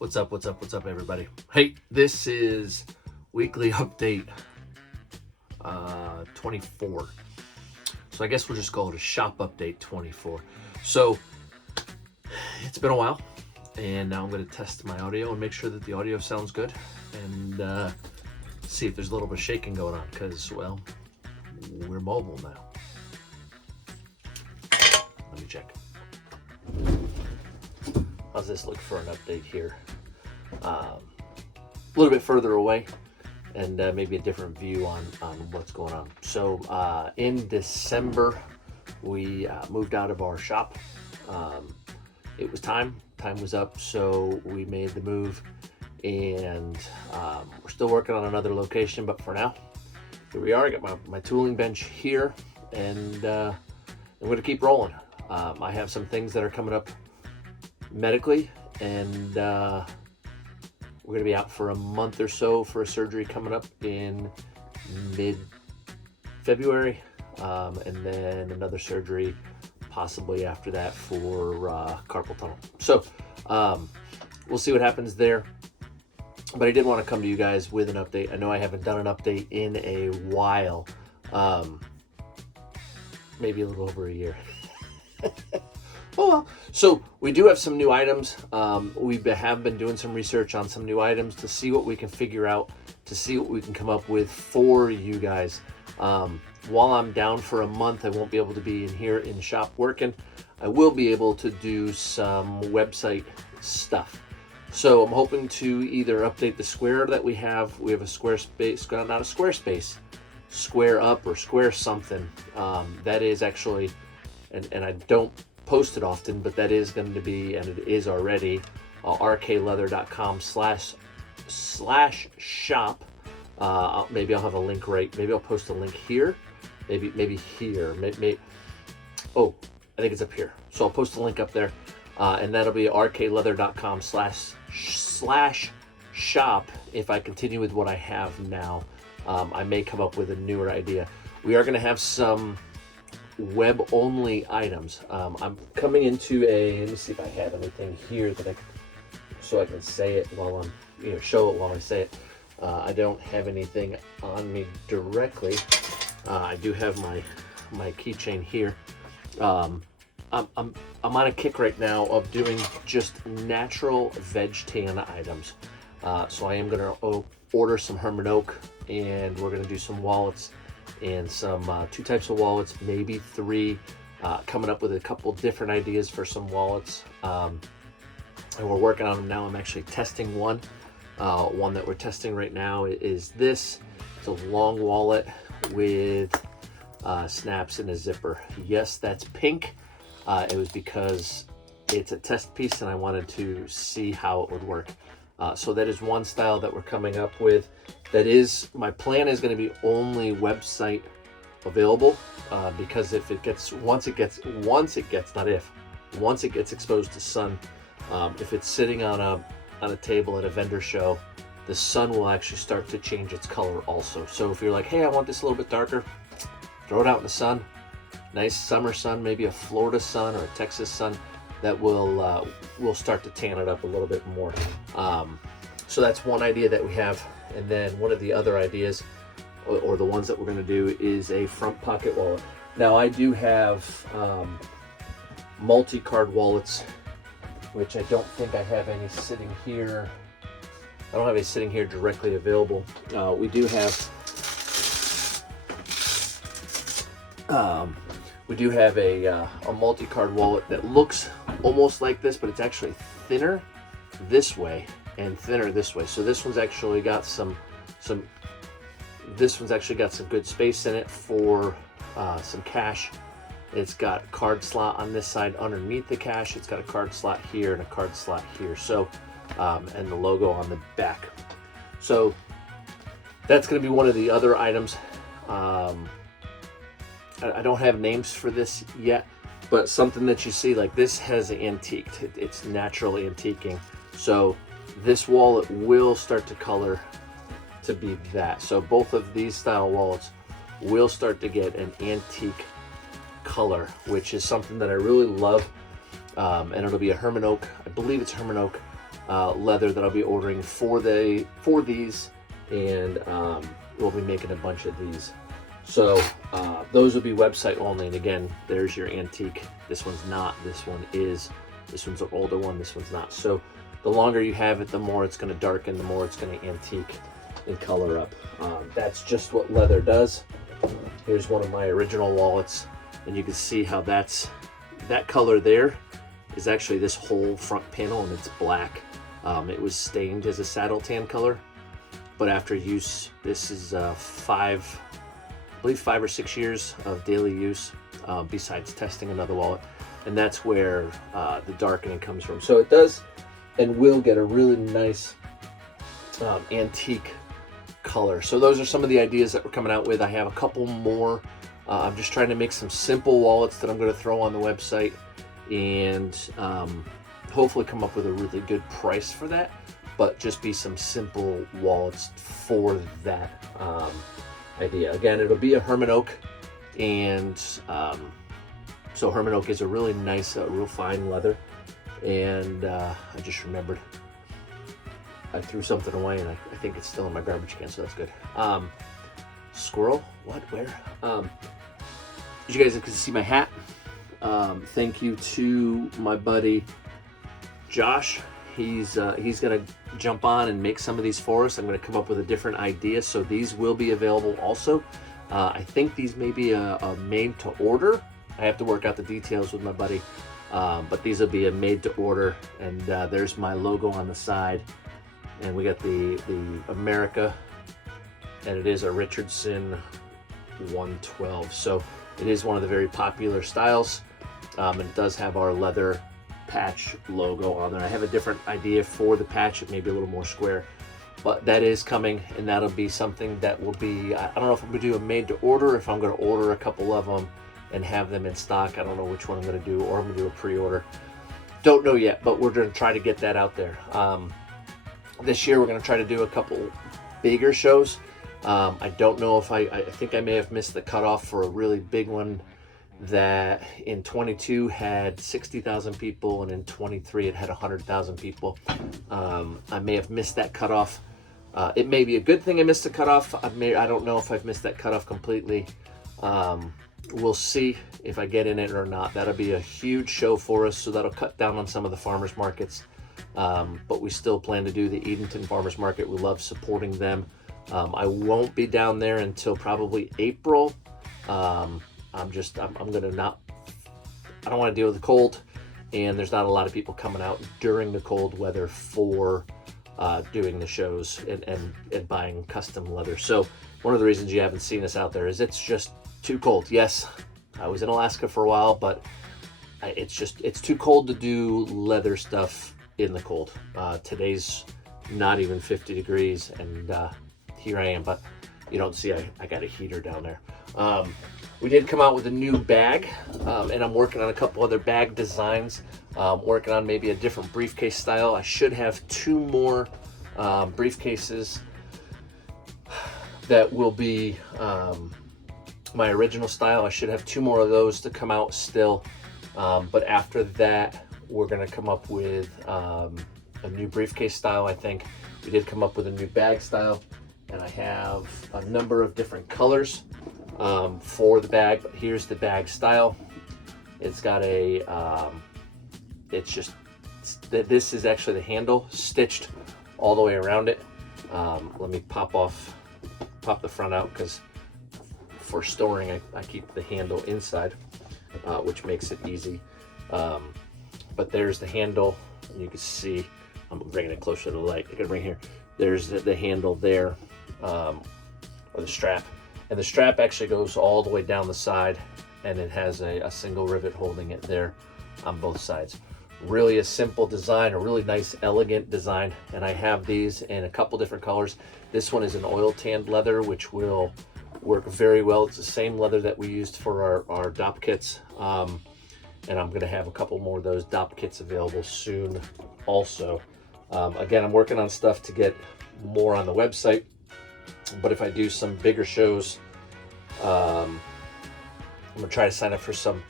What's up, everybody? Hey, this is weekly update 24. So I guess we'll just call it a shop update 24. So it's been a while, and now I'm going to test my audio and make sure that the audio sounds good, and see if there's a little bit of shaking going on, because, well, we're mobile now. Let me check. How's this look for an update here? A little bit further away, and maybe a different view on what's going on. So in December, we moved out of our shop. It was time was up, so we made the move, and we're still working on another location, but for now, here we are. I got my tooling bench here, and I'm going to keep rolling. I have some things that are coming up medically, and we're going to be out for a month or so for a surgery coming up in mid-February, and then another surgery possibly after that for carpal tunnel. So we'll see what happens there, but I did want to come to you guys with an update. I know I haven't done an update in a while, maybe a little over a year. Oh well. So we do have some new items. We have been doing some research on some new items to see what we can figure out, to see what we can come up with for you guys. While I'm down for a month, I won't be able to be in here in the shop working. I will be able to do some website stuff. So I'm hoping to either update the square that we have. We have a Squarespace, not a Squarespace, Square Up or Square something. That is actually, and I don't post it often, but that is going to be, and it is already, rkleather.com/shop. Maybe I'll have a link maybe I'll post a link here, maybe here, oh, I think it's up here. So I'll post a link up there, and that'll be rkleather.com/shop. If I continue with what I have now, I may come up with a newer idea. We are going to have some web only items. I'm coming into let me see if I have anything here that so I can say it while I'm, show it while I say it. I don't have anything on me directly. I do have my keychain here. I'm on a kick right now of doing just natural veg tan items. So I am gonna order some Herman Oak, and we're gonna do some wallets, and some 2 types of wallets, maybe 3, coming up with a couple different ideas for some wallets, and we're working on them now. I'm actually testing one that we're testing right now is this. It's a long wallet with snaps and a zipper. Yes, that's pink. It was because it's a test piece and I wanted to see how it would work. So that is one style that we're coming up with. That is, my plan is going to be only website available, because once it gets exposed to sun, if it's sitting on a table at a vendor show, the sun will actually start to change its color also. So if you're like, hey, I want this a little bit darker, throw it out in the sun, nice summer sun, maybe a Florida sun or a Texas sun, that will start to tan it up a little bit more. So that's one idea that we have. And then one of the other ideas, or the ones that we're going to do, is a front pocket wallet. Now I do have multi-card wallets, which I don't think I have any sitting here. I don't have any sitting here directly available. We do have a multi-card wallet that looks almost like this, but it's actually thinner this way and thinner this way. So this one's actually got some good space in it for some cash. It's got card slot on this side underneath the cash. It's got a card slot here and a card slot here. So and the logo on the back. So that's going to be one of the other items. I don't have names for this yet, but something that you see, like this has antiqued. It's natural antiquing. So this wallet will start to color to be that. So both of these style wallets will start to get an antique color, which is something that I really love. And it'll be a Herman Oak. I believe it's Herman Oak leather that I'll be ordering for these, and we'll be making a bunch of these. So those will be website only. And again, there's your antique. This one's not. This one is. This one's an older one. This one's not. So the longer you have it, the more it's going to darken, the more it's going to antique and color up. That's just what leather does. Here's one of my original wallets, and you can see how that color there is actually this whole front panel, and it's black. It was stained as a saddle tan color, but after use, this is I believe 5 or 6 years of daily use, besides testing another wallet, and that's where the darkening comes from. So it does and will get a really nice antique color. So those are some of the ideas that we're coming out with. I have a couple more. I'm just trying to make some simple wallets that I'm going to throw on the website, and hopefully come up with a really good price for that, but just be some simple wallets for that idea. Again, it'll be a Herman Oak, and so Herman Oak is a really nice, real fine leather. And I just remembered I threw something away, and I think it's still in my garbage can, so that's good. Squirrel? What? Where? As you guys can see my hat. Thank you to my buddy Josh. He's gonna jump on and make some of these for us. I'm gonna come up with a different idea, so these will be available also. I think these may be a made to order. I have to work out the details with my buddy, but these will be a made to order, and there's my logo on the side, and we got the America, and it is a Richardson 112. So it is one of the very popular styles, and it does have our leather patch logo on there. I have a different idea for the patch. It may be a little more square, but that is coming, and that'll be something that will be, I don't know if I'm gonna do a made to order, if I'm gonna order a couple of them and have them in stock. I don't know which one I'm gonna do, or I'm gonna do a pre-order. Don't know yet, but we're gonna try to get that out there. This year we're gonna try to do a couple bigger shows. I don't know if I think I may have missed the cutoff for a really big one that in 22 had 60,000 people, and in 23 it had 100,000 people. I may have missed that cutoff. It may be a good thing I missed the cutoff. I don't know if I've missed that cutoff completely. We'll see if I get in it or not. That'll be a huge show for us, so that'll cut down on some of the farmers markets. But we still plan to do the Edenton Farmers Market. We love supporting them. I won't be down there until probably April. I'm gonna not, I don't want to deal with the cold, and there's not a lot of people coming out during the cold weather for doing the shows and buying custom leather. So one of the reasons you haven't seen us out there is it's just too cold. Yes, I was in Alaska for a while, but it's too cold to do leather stuff in the cold. Today's not even 50 degrees, and here I am, but you don't see I got a heater down there. We did come out with a new bag, and I'm working on a couple other bag designs. Working on maybe a different briefcase style. I should have 2 more briefcases that will be my original style. I should have 2 more of those to come out still, but after that we're going to come up with a new briefcase style. I think we did come up with a new bag style, and I have a number of different colors for the bag. But here's the bag style. It's got a this is actually the handle stitched all the way around it. Let me pop the front out, because for storing I keep the handle inside, which makes it easy. But there's the handle, and you can see, I'm bringing it closer to the light. I can bring here. There's the handle there, or the strap, and the strap actually goes all the way down the side, and it has a single rivet holding it there on both sides. Really a simple design, a really nice, elegant design, and I have these in a couple different colors. This one is an oil tanned leather, which will work very well. It's the same leather that we used for our DOP kits, and I'm going to have a couple more of those DOP kits available soon also. Again, I'm working on stuff to get more on the website, but if I do some bigger shows, I'm going to try to sign up for some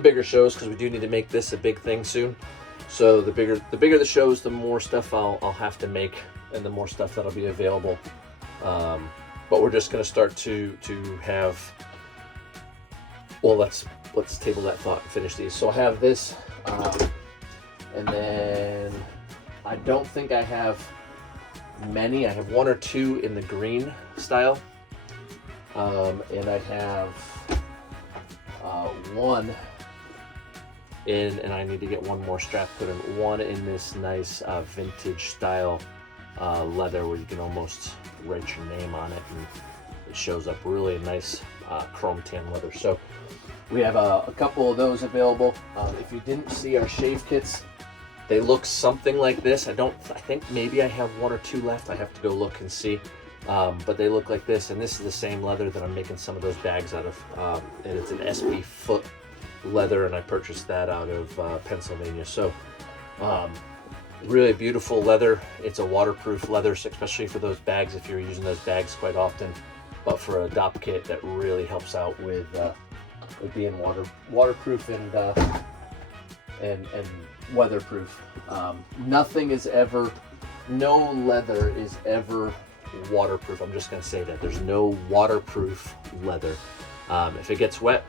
bigger shows, because we do need to make this a big thing soon. So the bigger the shows, the more stuff I'll have to make, and the more stuff that'll be available. But we're just going to start to have. Well, let's table that thought and finish these. So I have this, and then I don't think I have many. I have one or two in the green style, and I have one in, and I need to get one more strap put in. One in this nice vintage style leather where you can almost write your name on it, and it shows up really nice chrome tan leather. So we have a couple of those available. If you didn't see our shave kits, they look something like this. I think maybe I have one or two left. I have to go look and see. But they look like this, and this is the same leather that I'm making some of those bags out of. And it's an SB foot leather, and I purchased that out of Pennsylvania. So really beautiful leather. It's a waterproof leather, especially for those bags if you're using those bags quite often. But for a DOP kit, that really helps out with being waterproof and weatherproof. No leather is ever waterproof. I'm just going to say that there's no waterproof leather. If it gets wet,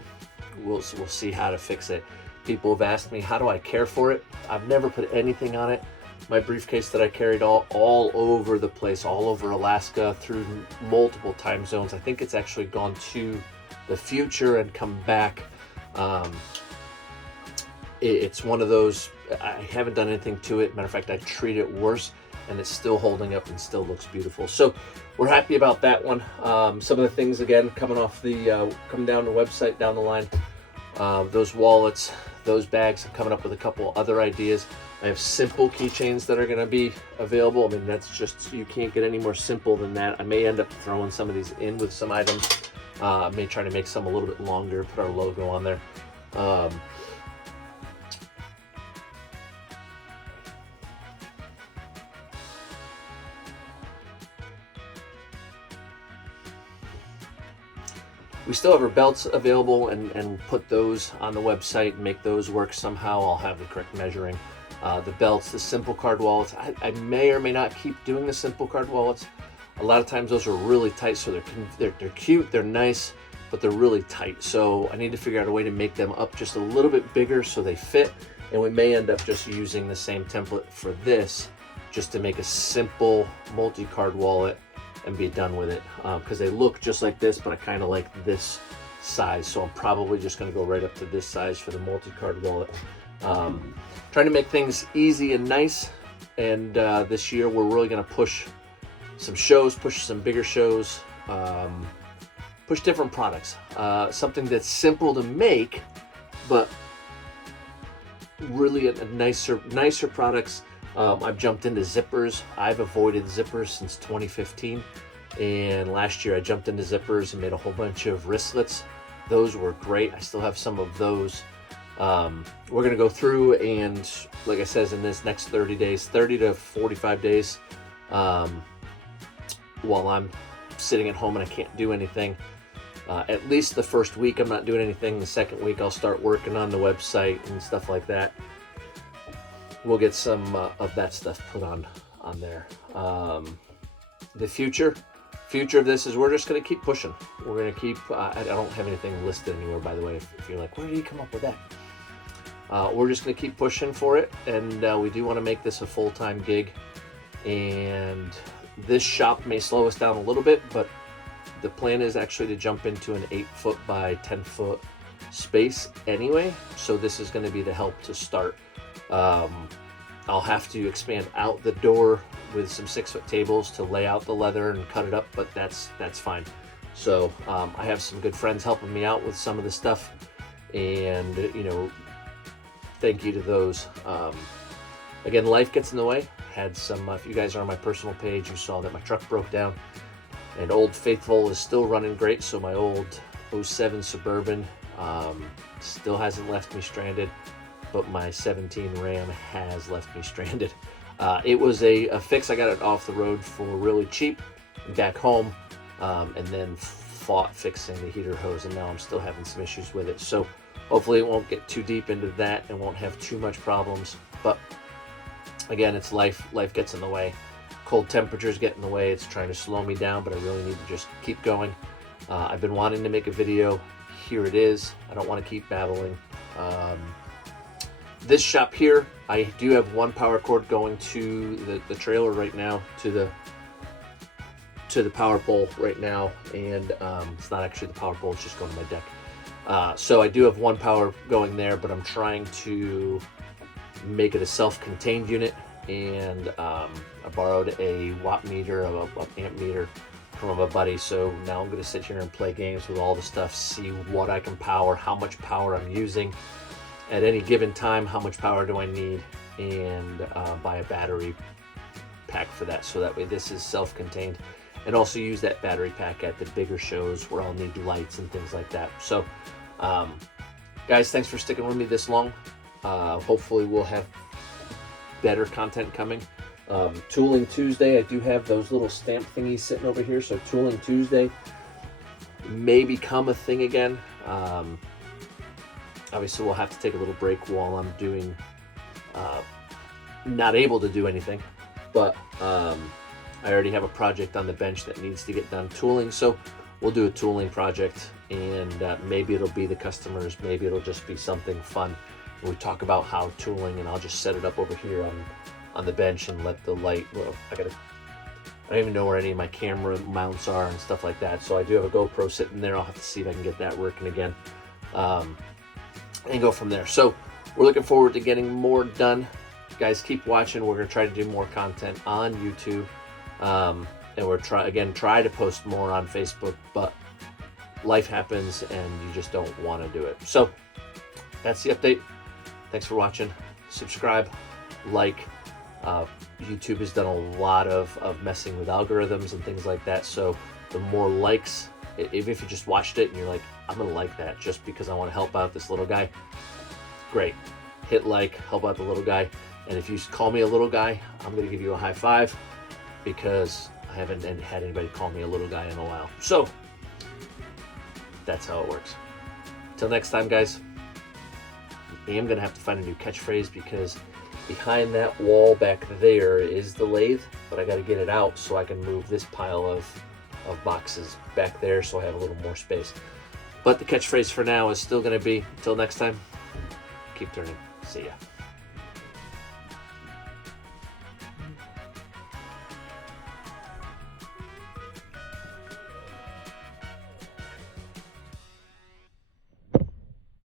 we'll see how to fix it. People have asked me, how do I care for it? I've never put anything on it. My briefcase that I carried all over the place, all over Alaska, through multiple time zones. I think it's actually gone to the future and come back. It's one of those, I haven't done anything to it. Matter of fact, I treat it worse, and it's still holding up and still looks beautiful. So we're happy about that one. Some of the things, again, coming down the website down the line, those wallets, those bags. I'm coming up with a couple other ideas. I have simple keychains that are going to be available. I mean, that's just, you can't get any more simple than that. I may end up throwing some of these in with some items. I may try to make some a little bit longer, put our logo on there. We still have our belts available, and put those on the website and make those work somehow. I'll have the correct measuring. The belts, the simple card wallets. I may or may not keep doing the simple card wallets. A lot of times those are really tight, so they're cute, they're nice, but they're really tight. So I need to figure out a way to make them up just a little bit bigger so they fit. And we may end up just using the same template for this, just to make a simple multi-card wallet and be done with it, because they look just like this, but I kind of like this size, so I'm probably just going to go right up to this size for the multi-card wallet. Trying to make things easy and nice, and this year we're really going to push some shows, push some bigger shows, push different products, something that's simple to make, but really a nicer products. I've jumped into zippers. I've avoided zippers since 2015, and last year I jumped into zippers and made a whole bunch of wristlets. Those were great. I still have some of those. We're going to go through, and like I said, in this next 30 to 45 days, while I'm sitting at home and I can't do anything, at least the first week I'm not doing anything. The second week I'll start working on the website and stuff like that. We'll get some of that stuff put on there. The future of this is we're just going to keep pushing. We're going to keep, I don't have anything listed anywhere, by the way, if you're like, where did you come up with that? We're just going to keep pushing for it, and we do want to make this a full-time gig. And this shop may slow us down a little bit, but the plan is actually to jump into an 8-foot by 10-foot space anyway. So this is going to be the help to start. I'll have to expand out the door with some 6-foot tables to lay out the leather and cut it up, but that's fine. So I have some good friends helping me out with some of the stuff, and thank you to those. Again, life gets in the way. Had some, if you guys are on my personal page, you saw that my truck broke down, and Old Faithful is still running great. So my old 07 Suburban still hasn't left me stranded, but my 17 Ram has left me stranded. It was a fix. I got it off the road for really cheap back home, and then fought fixing the heater hose, and now I'm still having some issues with it. So hopefully it won't get too deep into that and won't have too much problems. But again, it's life. Life gets in the way. Cold temperatures get in the way. It's trying to slow me down, but I really need to just keep going. I've been wanting to make a video. Here it is. I don't want to keep babbling. This shop here, I do have one power cord going to the trailer right now, to the power pole right now, and it's not actually the power pole, it's just going to my deck. So I do have one power going there, but I'm trying to make it a self-contained unit, and I borrowed a watt meter, an amp meter from a buddy. So now I'm going to sit here and play games with all the stuff, see what I can power, how much power I'm using at any given time, how much power do I need, and buy a battery pack for that, so that way this is self-contained, and also use that battery pack at the bigger shows where I'll need lights and things like that. So guys, thanks for sticking with me this long. Hopefully we'll have better content coming. Tooling Tuesday, I do have those little stamp thingies sitting over here, so Tooling Tuesday may become a thing again. Obviously we'll have to take a little break while I'm doing, not able to do anything, but I already have a project on the bench that needs to get done tooling, so we'll do a tooling project, and maybe it'll be the customers, maybe it'll just be something fun. We talk about how tooling, and I'll just set it up over here on the bench and let the light, well, I don't even know where any of my camera mounts are and stuff like that. So I do have a GoPro sitting there. I'll have to see if I can get that working again, and go from there. So we're looking forward to getting more done. Guys, keep watching. We're gonna try to do more content on YouTube, and we're try to post more on Facebook, but life happens and you just don't want to do it. So that's the update. Thanks for watching. Subscribe, like. YouTube has done a lot of messing with algorithms and things like that, so the more likes, even if you just watched it and you're like, I'm gonna like that just because I want to help out this little guy, great, hit like, help out the little guy. And if you call me a little guy, I'm gonna give you a high five, because I haven't had anybody call me a little guy in a while. So that's how it works. Till next time, guys. I am gonna have to find a new catchphrase, because behind that wall back there is the lathe, but I got to get it out so I can move this pile of boxes back there, so I have a little more space. But the catchphrase for now is still going to be, until next time, keep turning. See ya.